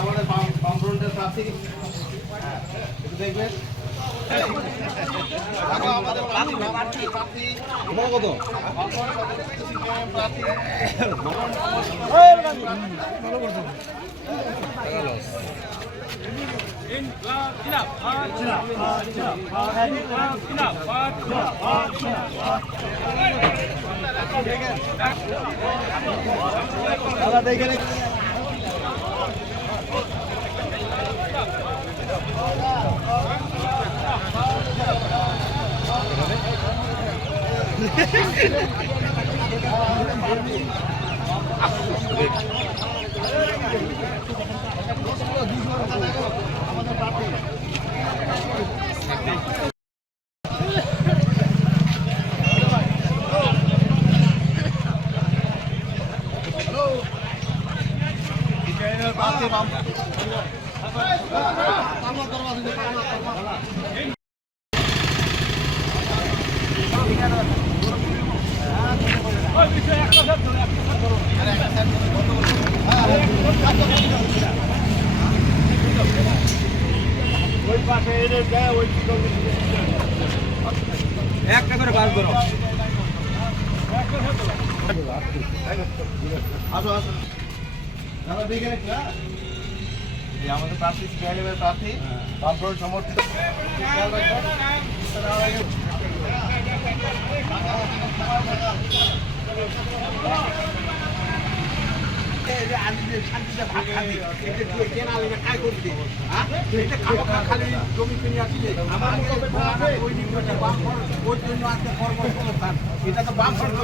আমাদের বামফ্রন্টের প্রার্থী, একটু দেখবেন আমাদের প্রার্থী প্রার্থী দেখেন একটা করে বাস করো। আসো আসো আমাদের প্রার্থী সিপিআইএমের প্রার্থী বামফ্রন্ট সমর্থিত জমি কিনে আসছে এটা তো বামফ্রন্ট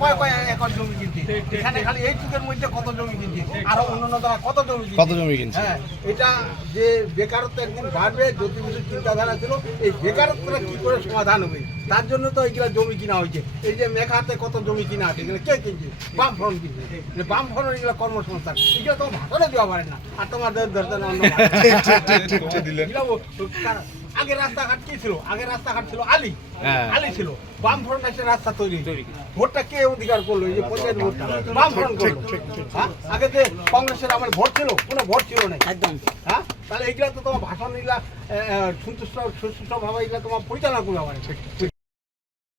কয় একর জমি কিনছে এখানে খালি এই যুগের মধ্যে কত জমি কিনছে আরো অন্যান্য দ্বারা কত জমি কিনছে। হ্যাঁ, এটা যে বেকারত্ব একদিন বাড়বে যদি কিছু চিন্তাধারা ছিল এই বেকারত্বটা কি করে সমাধান হবে তার জন্য তো এইগুলা জমি কিনা হয়েছে। এই যে মেঘাতে কত জমি কিনা আছে এগুলো কে কিনছে? বামফ্রন্ট কিনছে। বামফ্রন্ট এগুলো কর্মসংস্থান এগুলো তো ভাষণে দেওয়া পারে না। আর তোমাদের আগে রাস্তাঘাট কি ছিল? আগে রাস্তাঘাট ছিল আলি ছিল। বামফ্রন্ট একটা রাস্তা তৈরি ভোটটা কে অধিকার করলো? এই যে পঞ্চায়েত ভোটটা বামফ্রন্ট করলো। আগে যে কংগ্রেসের আমার ভোট ছিল কোনো ভোট ছিল না একদম। হ্যাঁ, তাহলে এইগুলা তো তোমার ভাষণ এগুলা সুস্থ ভাবে এগুলা তোমার পরিচালনা করবে আমার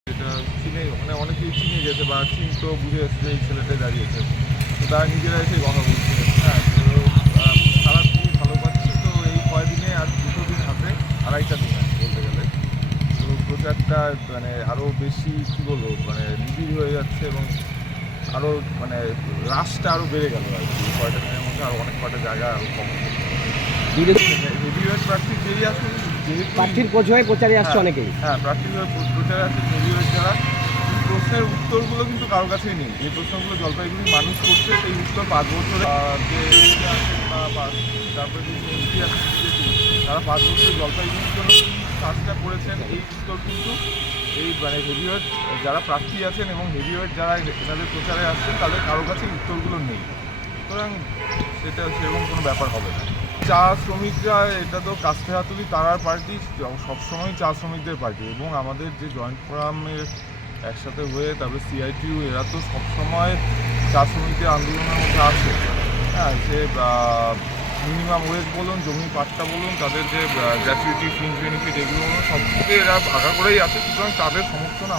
এটা চিনে মানে অনেকেই চিনে গেছে বা চিনতো বুঝে এসেছে এই ছেলেটাই দাঁড়িয়েছে, তো তারা নিজেরা এসে কথা বলছে। হ্যাঁ, তো তারা খুবই ভালো পাচ্ছে। তো এই কয়দিনে আর 2 দিন হাতে 2.5টা দিন আছে বলতে গেলে। তো প্রচারটা মানে আরও বেশি কী বলবো মানে নিবিড় হয়ে যাচ্ছে এবং আরও মানে রাশটা আরও বেড়ে গেল আর কি। কয়টা দিনের মধ্যে আরও অনেক কয়টা জায়গা আরও কম হেভিওয়েট প্রার্থী যেই আসুন প্রার্থীর প্রচারে আসছে অনেকেই। হ্যাঁ, প্রার্থীর প্রচারে আসছে হেভিওয়েট যারা। প্রশ্নের উত্তরগুলো কিন্তু কারোর কাছেই নেই। যে প্রশ্নগুলো জলপাইগুড়ি মানুষ করছে সেই উত্তর 5 বছরে যে তারপরে যে এমপি আছে তারা 5 বছরে জলপাইগুড়ির জন্য কাজটা করেছেন এই উত্তর কিন্তু এই মানে হেভিওয়েট যারা প্রার্থী আছেন এবং হেভিওয়েট যারা এনাদের প্রচারে আসছেন তাদের কারোর কাছে উত্তরগুলো নেই। সুতরাং সেটা সেরকম কোনো ব্যাপার হবে না। চা শ্রমিকরা এটা তো কাস্তে হাতুড়ি তারার পার্টি সবসময় চা শ্রমিকদের পার্টি এবং আমাদের যে জয়েন্ট ফোরামের একসাথে হয়ে তারপরে সিআইটিউ এরা তো সবসময় চা শ্রমিকদের আন্দোলনের মধ্যে আছে। হ্যাঁ, সে মিনিমাম ওয়েজ বলুন, জমি পাট্টা বলুন, তাদের যে গ্র্যাচুইটি ফিঞ্চ বেনিফিট এগুলো বলুন সব থেকে এরা আগা করেই আছে। সুতরাং তাদের সমর্থন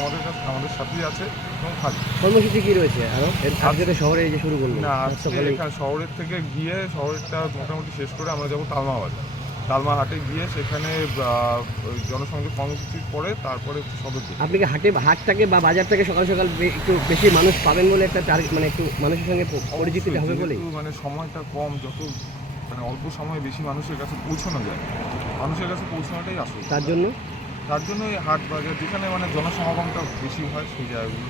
আমাদের সাথেই আছে এবং থাকবে। কর্মসূচি কি রয়েছে আরও আজকে শহরে এই যে শুরু করলো না, আজকে এখানে শহরের থেকে গিয়ে শহরটা মোটামুটি শেষ করে আমরা যাবো তালমা হাটে গিয়ে সেখানে জনসংযোগ কর্মসূচির পরে তারপরে সদর। আপনি কি হাটটাকে বা বাজারটাকে সকাল সকাল একটু বেশি মানুষ পাবেন বলে একটা মানে একটু মানুষের সঙ্গে পরিচিত হবে বলে মানে সময়টা কম, যত মানে অল্প সময়ে বেশি মানুষের কাছে পৌঁছানো যায়, মানুষের কাছে পৌঁছানোটাই আসল। তার জন্য এই হাট বাজার যেখানে মানে জনসমাগমটা বেশি হয় সেই জায়গাগুলো